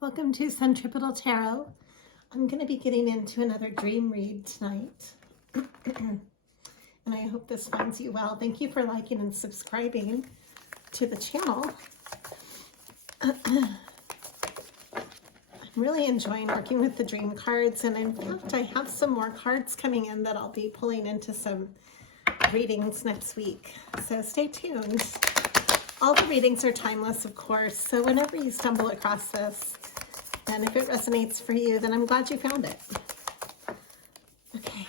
Welcome to Centripetal Tarot. I'm going to be getting into another dream read tonight. And I hope this finds you well. Thank you for liking and subscribing to the channel. I'm really enjoying working with the dream cards. And in fact, I have some more cards coming in that I'll be pulling into some readings next week. So stay tuned. All the readings are timeless, of course. So whenever you stumble across this, and if it resonates for you, then I'm glad you found it. Okay.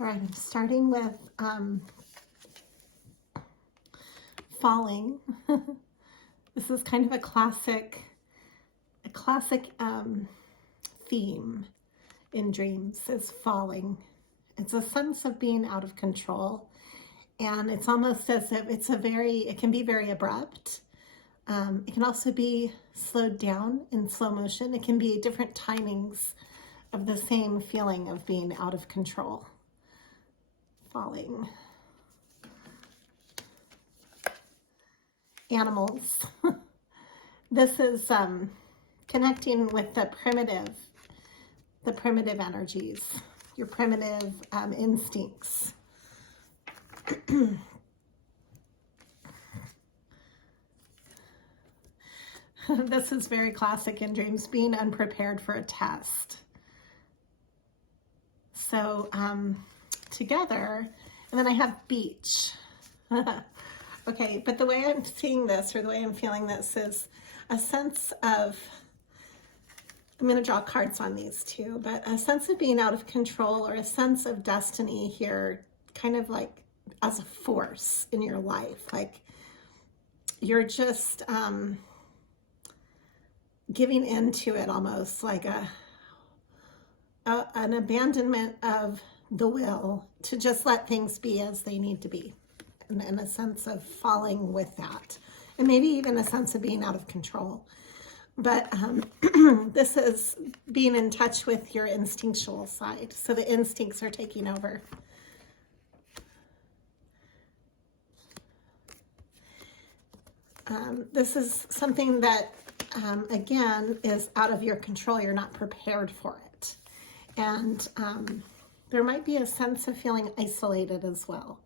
All right, I'm starting with falling. This is kind of a classic theme in dreams, is falling. It's a sense of being out of control, and it's almost as if it can be very abrupt. It can also be slowed down in slow motion. It can be different timings of the same feeling of being out of control. Falling. Animals. This is connecting with the primitive energies, your primitive instincts. This is very classic in dreams, being unprepared for a test. So together, and then I have beach. Okay, but the way I'm seeing this, or the way I'm feeling this, is a sense of, I'm going to draw cards on these too, but a sense of being out of control, or a sense of destiny here, kind of like as a force in your life. Like you're just giving into it, almost like an abandonment of the will to just let things be as they need to be. And a sense of falling with that, and maybe even a sense of being out of control. But this is being in touch with your instinctual side. So the instincts are taking over. This is something that, again, is out of your control. You're not prepared for it. And there might be a sense of feeling isolated as well.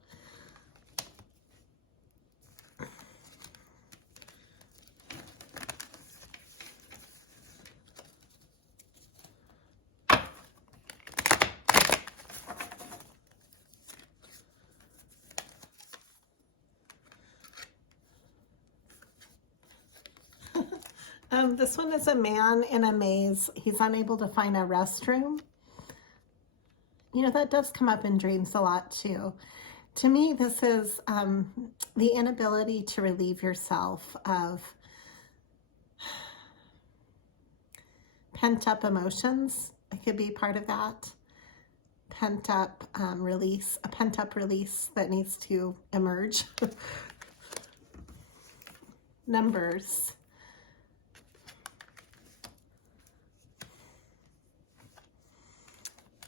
This one is a man in a maze. He's unable to find a restroom. You know, that does come up in dreams a lot too. To me, this is the inability to relieve yourself of pent-up emotions. It could be part of that. Pent-up release, a pent-up release that needs to emerge. Numbers.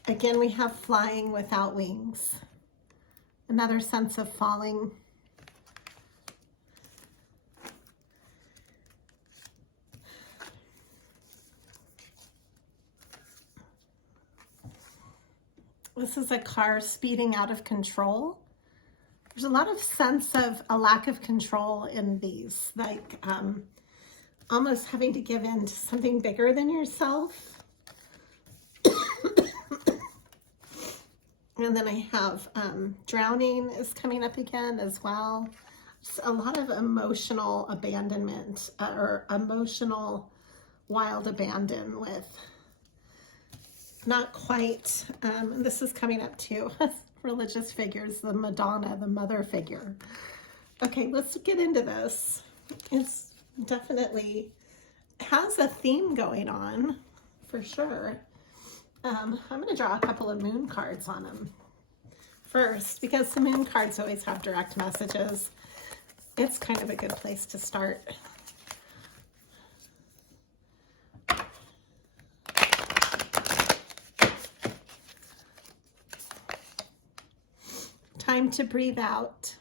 Again, we have flying without wings. Another sense of falling. This is a car speeding out of control. There's a lot of sense of a lack of control in these, like almost having to give in to something bigger than yourself. And then I have drowning is coming up again as well. Just a lot of emotional abandonment, or emotional wild abandon with not quite, this is coming up too, religious figures, the Madonna, the mother figure. Okay, let's get into this. It's definitely has a theme going on, for sure. I'm going to draw a couple of moon cards on them first, because the moon cards always have direct messages. It's kind of a good place to start. time to breathe out.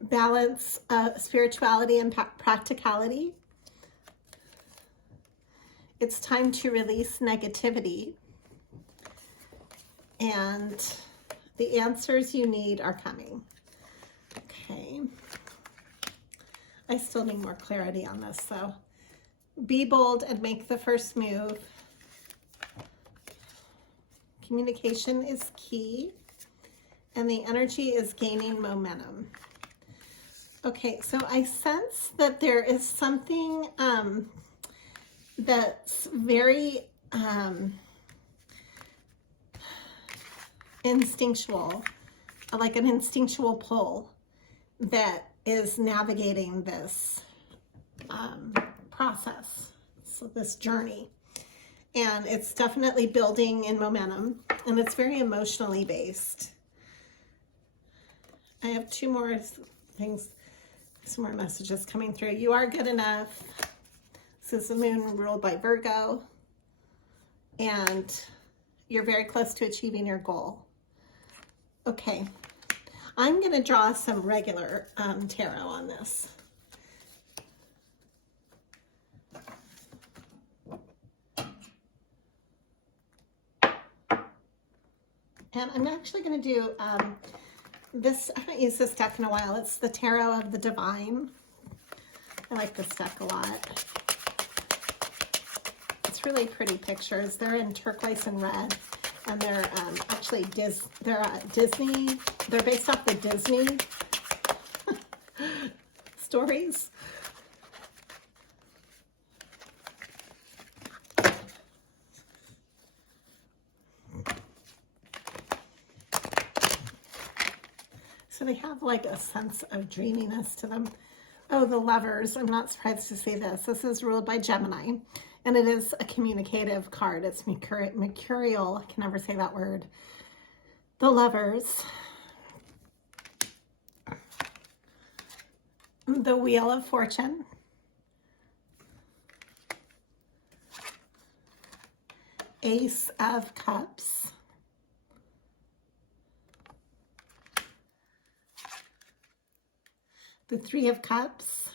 Balance spirituality and practicality. It's time to release negativity. And the answers you need are coming. Okay. I still need more clarity on this, so be bold and make the first move. Communication is key, and the energy is gaining momentum. Okay, so I sense that there is something that's very instinctual, like an instinctual pull that is navigating this process, so this journey. And it's definitely building in momentum, and it's very emotionally based. I have two more things, some more messages coming through. You are good enough. This is the moon ruled by Virgo, and you're very close to achieving your goal. Okay, I'm going to draw some regular tarot on this. And I'm actually going to do this. I haven't used this deck in a while. It's the Tarot of the Divine. I like this deck a lot. It's really pretty pictures. They're in turquoise and red, and they're actually Disney. They're based off the Disney stories. So they have like a sense of dreaminess to them. Oh, the Lovers. I'm not surprised to see this. This is ruled by Gemini, and it is a communicative card. It's mercurial. I can never say that word. The Lovers. The Wheel of Fortune. Ace of Cups. The Three of Cups.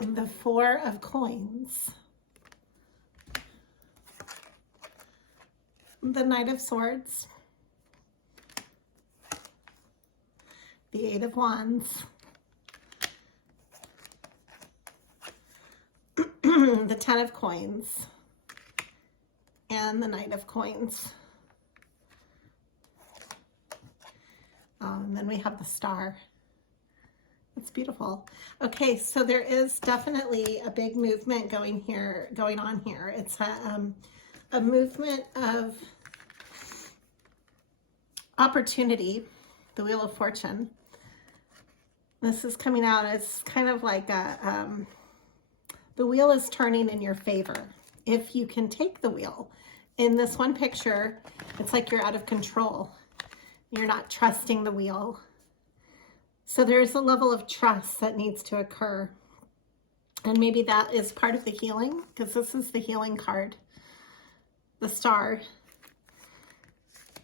And the Four of Coins. The Knight of Swords. The Eight of Wands. The Ten of Coins. And the Knight of Coins. And then we have the Star. It's beautiful. Okay, so there is definitely a big movement going on here. It's a movement of opportunity. The Wheel of Fortune. This is coming out as kind of like the wheel is turning in your favor if you can take the wheel. In this one picture, it's like you're out of control. You're not trusting the wheel. So there's a level of trust that needs to occur. And maybe that is part of the healing, because this is the healing card, the Star.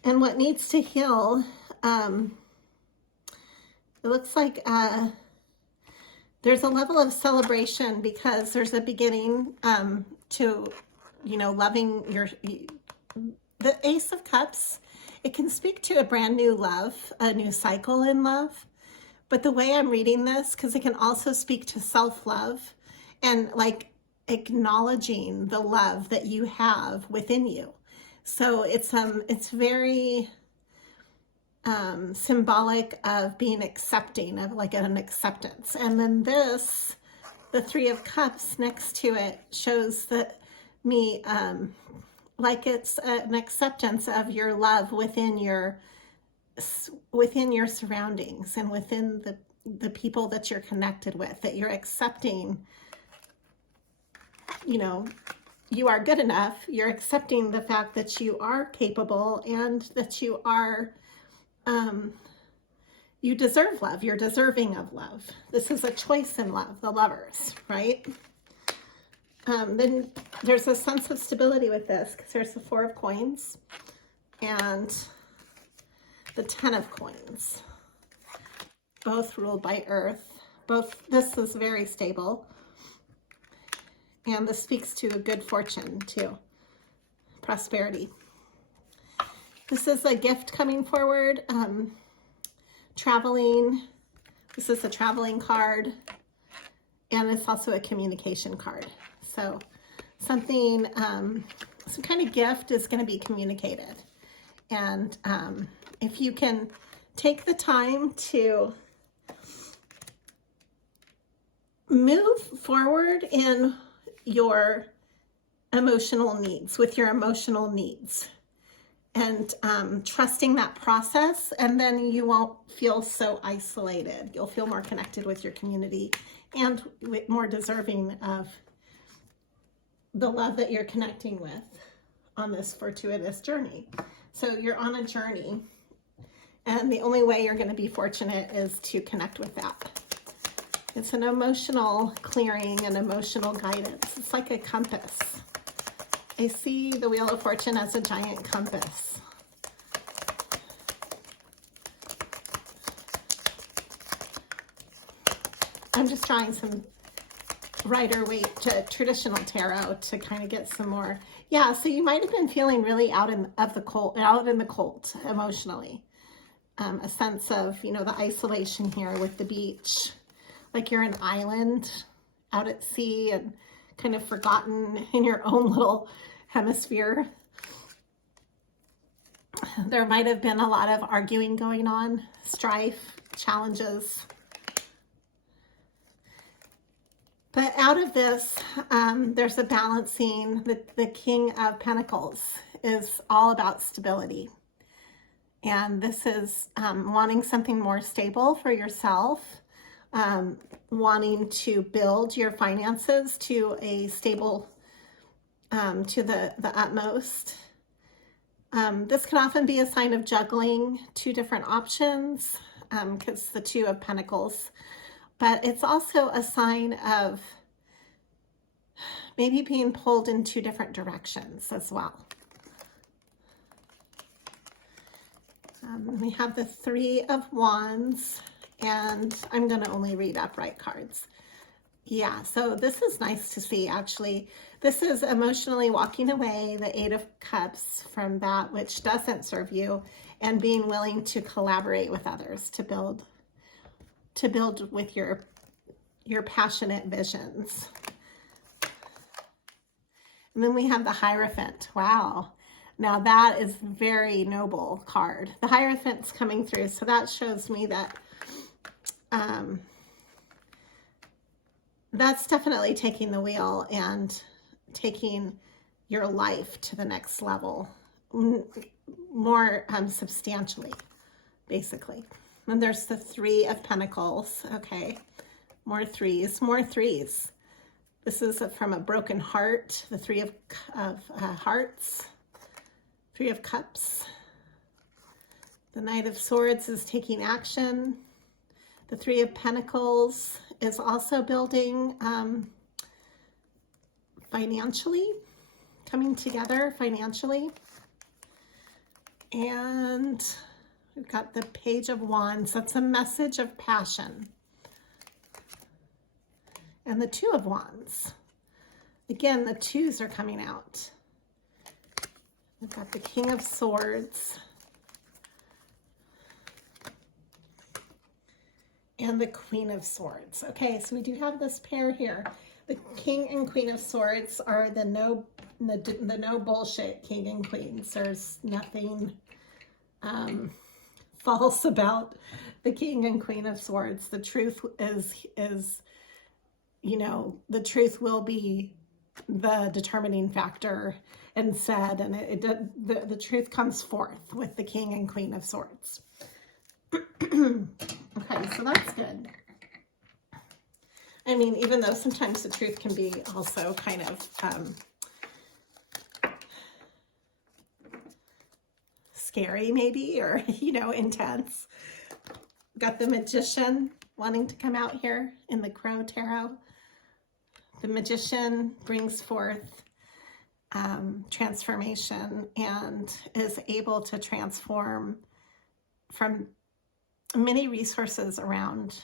And what needs to heal, it looks like there's a level of celebration, because there's a beginning to, loving the Ace of Cups. It can speak to a brand new love, a new cycle in love. But the way I'm reading this, because it can also speak to self-love and like acknowledging the love that you have within you. So it's very symbolic of being accepting, of like an acceptance. And then this, the Three of Cups next to it, shows that like it's an acceptance of your love within your surroundings and within the people that you're connected with, that you're accepting, you are good enough. You're accepting the fact that you are capable and that you are, you deserve love. You're deserving of love. This is a choice in love, the Lovers, right? Then there's a sense of stability with this because there's the 4 of coins and the 10 of coins, both ruled by earth. This is very stable. And this speaks to a good fortune too, prosperity. This is a gift coming forward, traveling. This is a traveling card, and it's also a communication card. So something, some kind of gift is going to be communicated. And if you can take the time to move forward in your emotional needs, with your emotional needs, and trusting that process, and then you won't feel so isolated. You'll feel more connected with your community and more deserving of the love that you're connecting with on this fortuitous journey. So you're on a journey, and the only way you're going to be fortunate is to connect with that. It's an emotional clearing and emotional guidance. It's like a compass. I see the Wheel of Fortune as a giant compass. I'm just drawing some Ryder-Waite traditional tarot to kind of get some more. Yeah, so you might have been feeling really out in the cold emotionally. A sense of, you know, the isolation here with the beach. Like you're an island out at sea and kind of forgotten in your own little hemisphere. There might have been a lot of arguing going on, strife, challenges. But out of this, there's a balancing. The King of Pentacles is all about stability. And this is wanting something more stable for yourself. Wanting to build your finances to a stable, to the utmost. This can often be a sign of juggling 2 different options, because the 2 of Pentacles, but it's also a sign of maybe being pulled in 2 different directions as well. We have the 3 of Wands. And I'm going to only read upright cards. Yeah, so this is nice to see, actually. This is emotionally walking away, the 8 of Cups, from that which doesn't serve you, and being willing to collaborate with others to build with your passionate visions. And then we have the Hierophant. Wow. Now that is very noble card. The Hierophant's coming through, so that shows me that that's definitely taking the wheel and taking your life to the next level, more substantially, basically. And there's the 3 of Pentacles. Okay, more threes. This is from a broken heart. The 3 of Hearts, 3 of Cups. The Knight of Swords is taking action. The 3 of Pentacles is also building financially, coming together financially. And we've got the Page of Wands. That's a message of passion. And the 2 of Wands. Again, the 2s are coming out. We've got the King of Swords. And the Queen of Swords. Okay, so we do have this pair here. The King and Queen of Swords are the no bullshit King and Queens. There's nothing false about the King and Queen of Swords. The truth is, you know, the truth will be the determining factor and said, and the truth comes forth with the King and Queen of Swords. Okay, so that's good. I mean, even though sometimes the truth can be also kind of scary maybe, or, you know, intense. Got the Magician wanting to come out here in the Crow Tarot. The Magician brings forth transformation and is able to transform from many resources around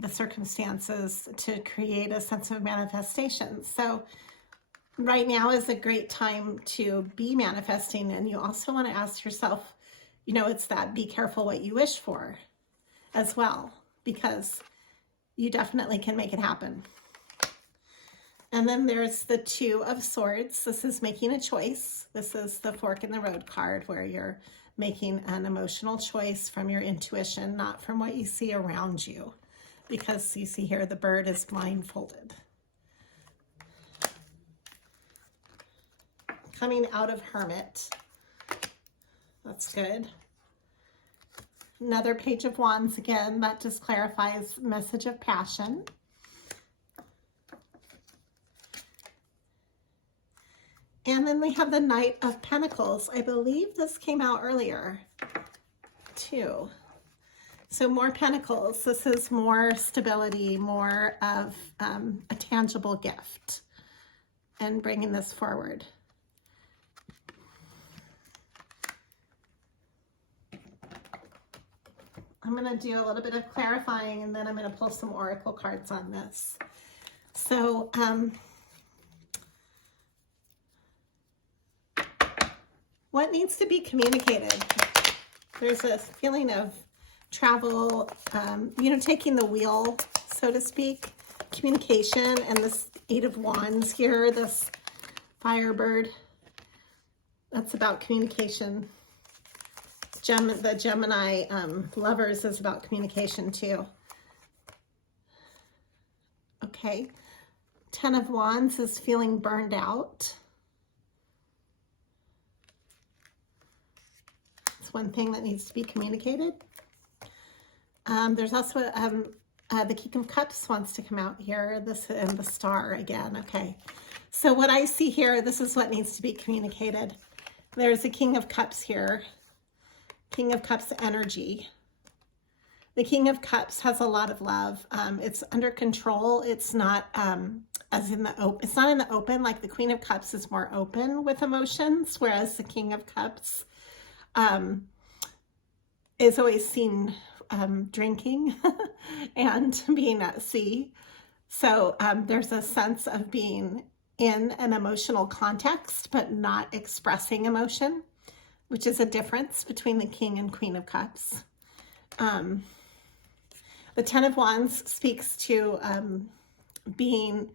the circumstances to create a sense of manifestation. So right now is a great time to be manifesting, and you also want to ask yourself, you know, it's that be careful what you wish for as well, because you definitely can make it happen. And then there's the Two of Swords. This is making a choice. This is the fork in the road card, where you're making an emotional choice from your intuition, not from what you see around you. Because you see here, the bird is blindfolded. Coming out of Hermit. That's good. Another Page of Wands again. That just clarifies message of passion. And then we have the Knight of Pentacles. I believe this came out earlier too. So more pentacles. This is more stability, more of a tangible gift, and bringing this forward. I'm going to do a little bit of clarifying, and then I'm going to pull some oracle cards on this. So, what needs to be communicated? There's a feeling of travel, you know, taking the wheel, so to speak, communication, and this Eight of Wands here, this Firebird, that's about communication. The Gemini Lovers is about communication too. Okay. Ten of Wands is feeling burned out. It's one thing that needs to be communicated. There's also the King of Cups wants to come out here. This and the Star again. Okay. So what I see here, this is what needs to be communicated. There's the King of Cups here. King of Cups energy. The King of Cups has a lot of love. It's under control. It's not as in the open. It's not in the open. Like the Queen of Cups is more open with emotions, whereas the King of Cups is always seen drinking and being at sea. So there's a sense of being in an emotional context, but not expressing emotion, which is a difference between the King and Queen of Cups. The Ten of Wands speaks to being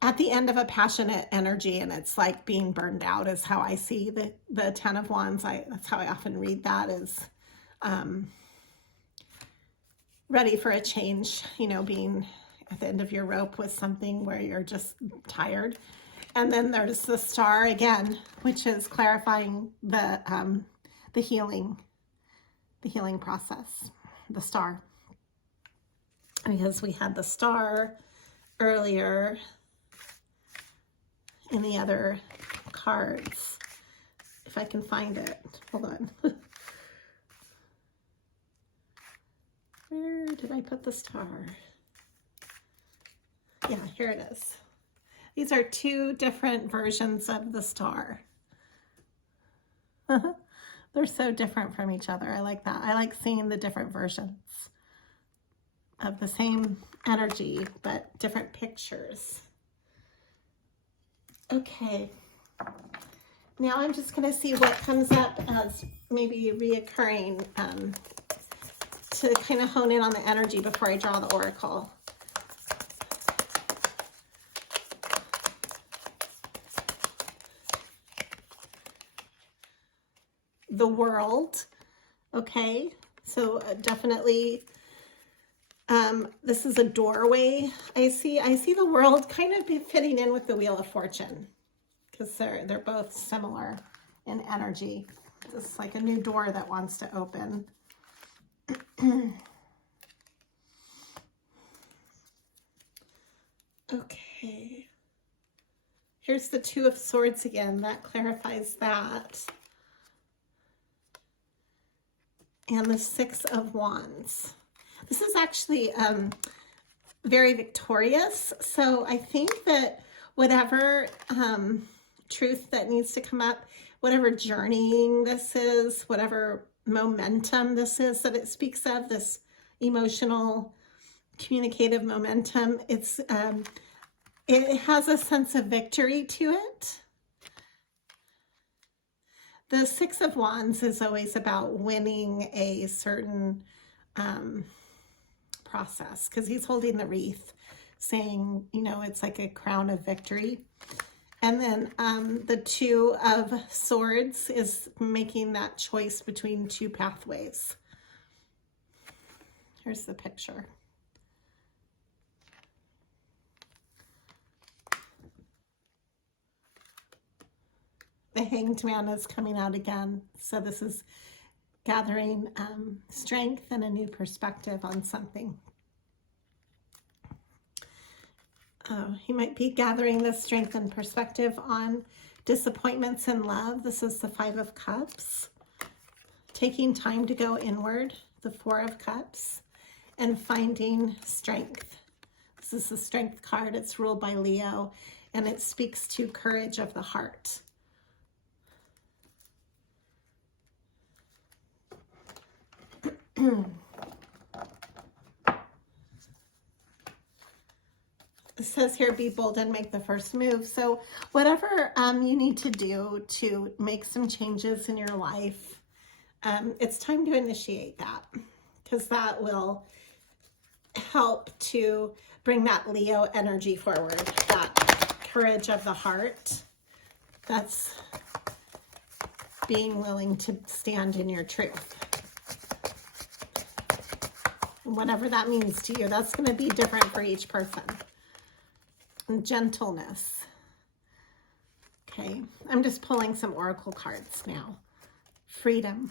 at the end of a passionate energy, and it's like being burned out is how I see the Ten of Wands. That's how I often read that, is ready for a change, you know, being at the end of your rope with something where you're just tired. And then there's the Star again, which is clarifying the healing process, the Star. Because we had the Star earlier in the other cards. If I can find it, hold on. Where did I put the Star? Yeah, here it is. These are two different versions of the Star. They're so different from each other. I like that. I like seeing the different versions of the same energy, but different pictures. Okay. Now I'm just going to see what comes up as maybe reoccurring to kind of hone in on the energy before I draw the oracle. The World. Okay, so definitely this is a doorway. I see the World kind of be fitting in with the Wheel of Fortune, because they're both similar in energy. It's like a new door that wants to open. Okay, here's the Two of Swords again. That clarifies that. And the Six of Wands. This is actually very victorious. So I think that whatever truth that needs to come up, whatever journeying this is, whatever momentum this is that it speaks of, this emotional, communicative momentum, it has a sense of victory to it. The Six of Wands is always about winning a certain process, because he's holding the wreath, saying, you know, it's like a crown of victory. And then the Two of Swords is making that choice between two pathways. Here's the picture. The Hanged Man is coming out again. So this is gathering strength and a new perspective on something. He might be gathering this strength and perspective on disappointments in love. This is the Five of Cups. Taking time to go inward, the Four of Cups, and finding strength. This is the Strength card. It's ruled by Leo, and it speaks to courage of the heart. It says here, be bold and make the first move. So whatever you need to do to make some changes in your life, it's time to initiate that, because that will help to bring that Leo energy forward, that courage of the heart. That's being willing to stand in your truth. Whatever that means to you, that's going to be different for each person. And gentleness. Okay, I'm just pulling some oracle cards now. Freedom.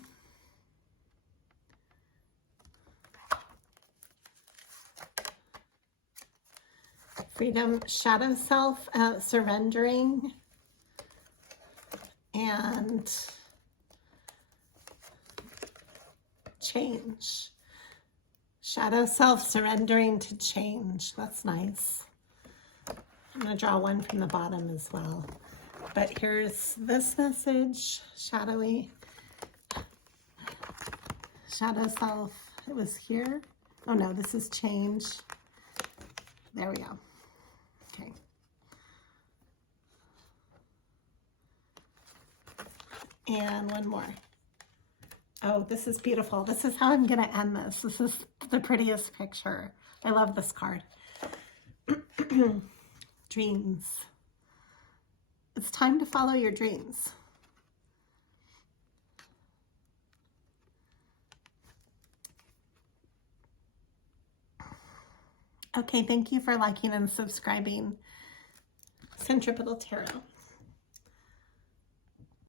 Freedom, shadow self, surrendering, and change. Shadow self, surrendering to change. That's nice. I'm going to draw one from the bottom as well. But here's this message, shadowy. Shadow self, it was here. Oh no, this is change. There we go. Okay. And one more. Oh, this is beautiful. This is how I'm going to end this. This is the prettiest picture. I love this card. Dreams. It's time to follow your dreams. Okay, thank you for liking and subscribing. Centripetal Tarot.